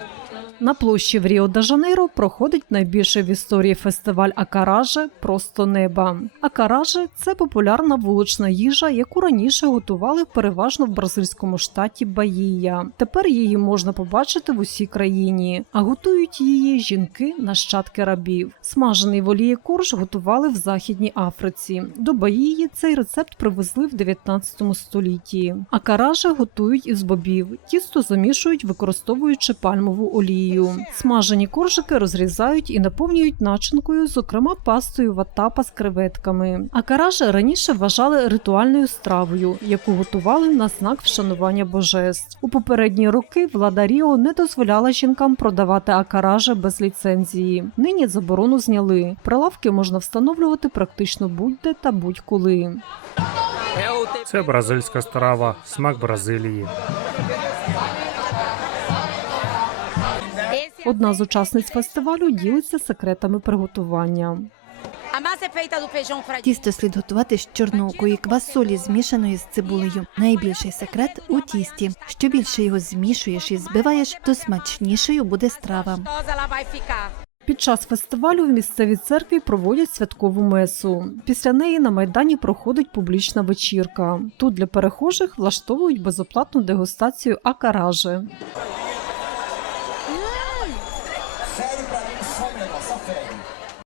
Thank you. На площі в Ріо де Жанейро проходить найбільший в історії фестиваль Акараже Просто неба. Акараже це популярна вулична їжа, яку раніше готували переважно в бразильському штаті Баїя. Тепер її можна побачити в усій країні, а готують її жінки нащадки рабів. Смажений в олії корж готували в Західній Африці. До Баїї цей рецепт привезли в 19 столітті. Акараже готують із бобів. Тісто замішують, використовуючи пальмову олію. Смажені коржики розрізають і наповнюють начинкою, зокрема пастою ватапа з креветками. Акараже раніше вважали ритуальною стравою, яку готували на знак вшанування божеств. У попередні роки влада Ріо не дозволяла жінкам продавати акараже без ліцензії. Нині заборону зняли. Прилавки можна встановлювати практично будь-де та будь-коли. Це бразильська страва, смак Бразилії. Одна з учасниць фестивалю ділиться секретами приготування. Тісто слід готувати з чорноокої квасолі, змішаної з цибулею. Найбільший секрет у тісті. Що більше його змішуєш і збиваєш, то смачнішою буде страва. Під час фестивалю в місцевій церкві проводять святкову месу. Після неї на майдані проходить публічна вечірка. Тут для перехожих влаштовують безоплатну дегустацію акаражи. Fere pra mim, só o negócio, só fere.